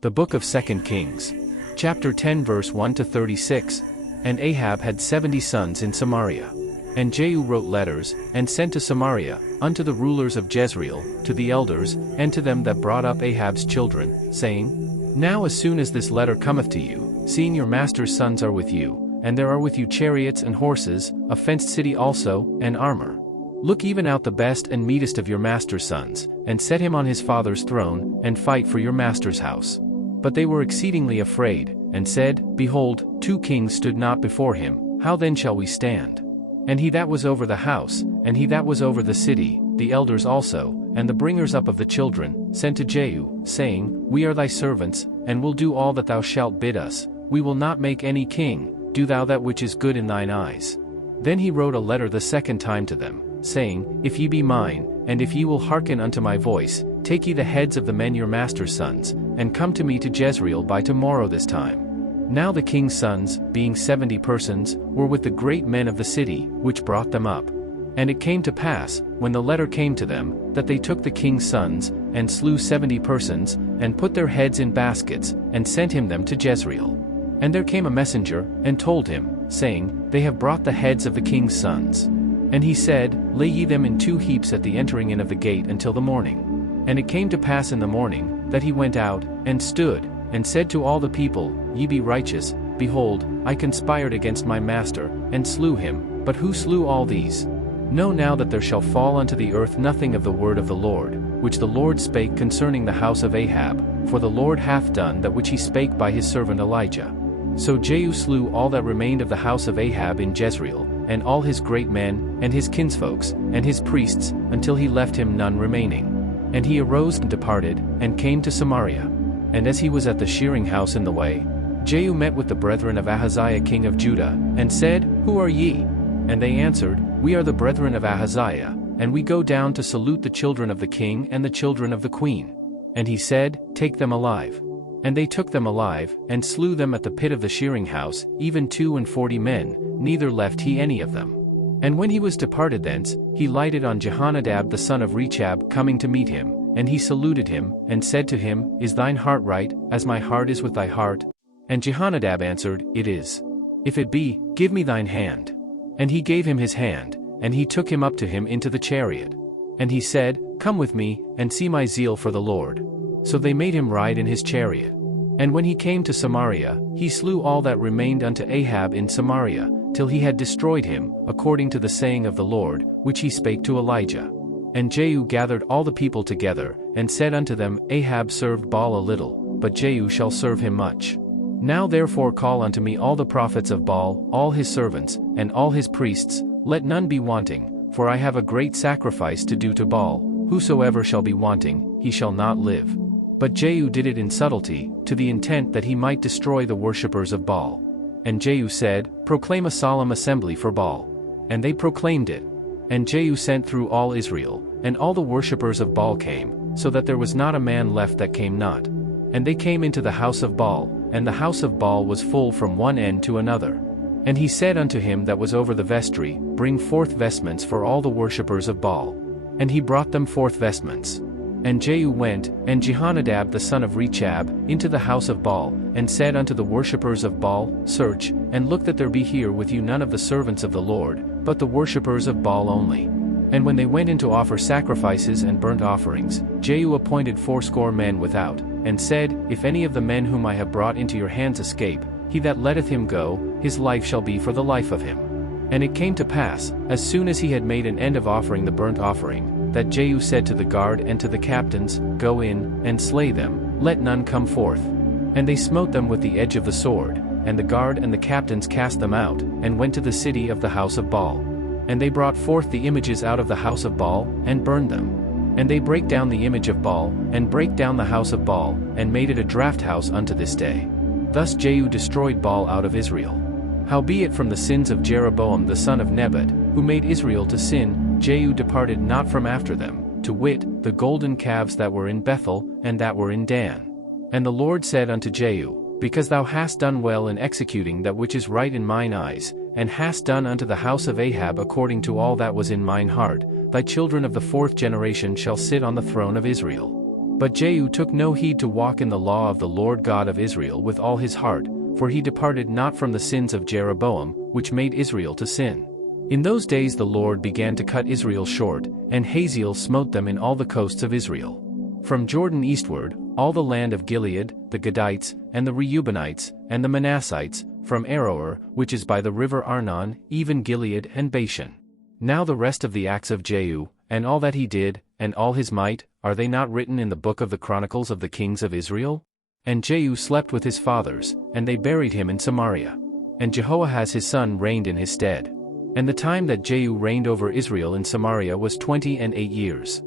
The Book of 2 Kings. Chapter 10 verse 1 to 36. And Ahab had 70 sons in Samaria. And Jehu wrote letters, and sent to Samaria, unto the rulers of Jezreel, to the elders, and to them that brought up Ahab's children, saying, Now as soon as this letter cometh to you, seeing your master's sons are with you, and there are with you chariots and horses, a fenced city also, and armor. Look even out the best and meetest of your master's sons, and set him on his father's throne, and fight for your master's house. But they were exceedingly afraid, and said, Behold, 2 kings stood not before him, how then shall we stand? And he that was over the house, and he that was over the city, the elders also, and the bringers up of the children, sent to Jehu, saying, We are thy servants, and will do all that thou shalt bid us, we will not make any king, do thou that which is good in thine eyes. Then he wrote a letter the second time to them, saying, If ye be mine, and if ye will hearken unto my voice, take ye the heads of the men your master's sons, and come to me to Jezreel by tomorrow this time. Now the king's sons, being 70 persons, were with the great men of the city, which brought them up. And it came to pass, when the letter came to them, that they took the king's sons, and slew 70 persons, and put their heads in baskets, and sent him them to Jezreel. And there came a messenger, and told him, saying, They have brought the heads of the king's sons. And he said, Lay ye them in 2 heaps at the entering in of the gate until the morning. And it came to pass in the morning, that he went out, and stood, and said to all the people, Ye be righteous, behold, I conspired against my master, and slew him, but who slew all these? Know now that there shall fall unto the earth nothing of the word of the Lord, which the Lord spake concerning the house of Ahab, for the Lord hath done that which he spake by his servant Elijah. So Jehu slew all that remained of the house of Ahab in Jezreel, and all his great men, and his kinsfolks, and his priests, until he left him none remaining. And he arose and departed, and came to Samaria. And as he was at the shearing house in the way, Jehu met with the brethren of Ahaziah king of Judah, and said, Who are ye? And they answered, We are the brethren of Ahaziah, and we go down to salute the children of the king and the children of the queen. And he said, Take them alive. And they took them alive, and slew them at the pit of the shearing house, even 42 men, neither left he any of them. And when he was departed thence, he lighted on Jehonadab the son of Rechab coming to meet him, and he saluted him, and said to him, Is thine heart right, as my heart is with thy heart? And Jehonadab answered, It is. If it be, give me thine hand. And he gave him his hand, and he took him up to him into the chariot. And he said, Come with me, and see my zeal for the Lord. So they made him ride in his chariot. And when he came to Samaria, he slew all that remained unto Ahab in Samaria, till he had destroyed him, according to the saying of the Lord, which he spake to Elijah. And Jehu gathered all the people together, and said unto them, Ahab served Baal a little, but Jehu shall serve him much. Now therefore call unto me all the prophets of Baal, all his servants, and all his priests, let none be wanting, for I have a great sacrifice to do to Baal, whosoever shall be wanting, he shall not live. But Jehu did it in subtlety, to the intent that he might destroy the worshippers of Baal. And Jehu said, Proclaim a solemn assembly for Baal. And they proclaimed it. And Jehu sent through all Israel, and all the worshippers of Baal came, so that there was not a man left that came not. And they came into the house of Baal, and the house of Baal was full from one end to another. And he said unto him that was over the vestry, Bring forth vestments for all the worshippers of Baal. And he brought them forth vestments. And Jehu went, and Jehonadab the son of Rechab, into the house of Baal, and said unto the worshippers of Baal, Search, and look that there be here with you none of the servants of the Lord, but the worshippers of Baal only. And when they went in to offer sacrifices and burnt offerings, Jehu appointed 80 men without, and said, If any of the men whom I have brought into your hands escape, he that letteth him go, his life shall be for the life of him. And it came to pass, as soon as he had made an end of offering the burnt offering, that Jehu said to the guard and to the captains, Go in, and slay them, let none come forth. And they smote them with the edge of the sword, and the guard and the captains cast them out, and went to the city of the house of Baal. And they brought forth the images out of the house of Baal, and burned them. And they brake down the image of Baal, and brake down the house of Baal, and made it a draught house unto this day. Thus Jehu destroyed Baal out of Israel. Howbeit from the sins of Jeroboam the son of Nebat, who made Israel to sin, Jehu departed not from after them, to wit, the golden calves that were in Bethel, and that were in Dan. And the Lord said unto Jehu, Because thou hast done well in executing that which is right in mine eyes, and hast done unto the house of Ahab according to all that was in mine heart, thy children of the 4th generation shall sit on the throne of Israel. But Jehu took no heed to walk in the law of the Lord God of Israel with all his heart, for he departed not from the sins of Jeroboam, which made Israel to sin. In those days the Lord began to cut Israel short, and Hazael smote them in all the coasts of Israel. From Jordan eastward, all the land of Gilead, the Gadites, and the Reubenites, and the Manassites, from Aroer, which is by the river Arnon, even Gilead and Bashan. Now the rest of the acts of Jehu, and all that he did, and all his might, are they not written in the book of the Chronicles of the kings of Israel? And Jehu slept with his fathers, and they buried him in Samaria. And Jehoahaz his son reigned in his stead. And the time that Jehu reigned over Israel in Samaria was 28 years.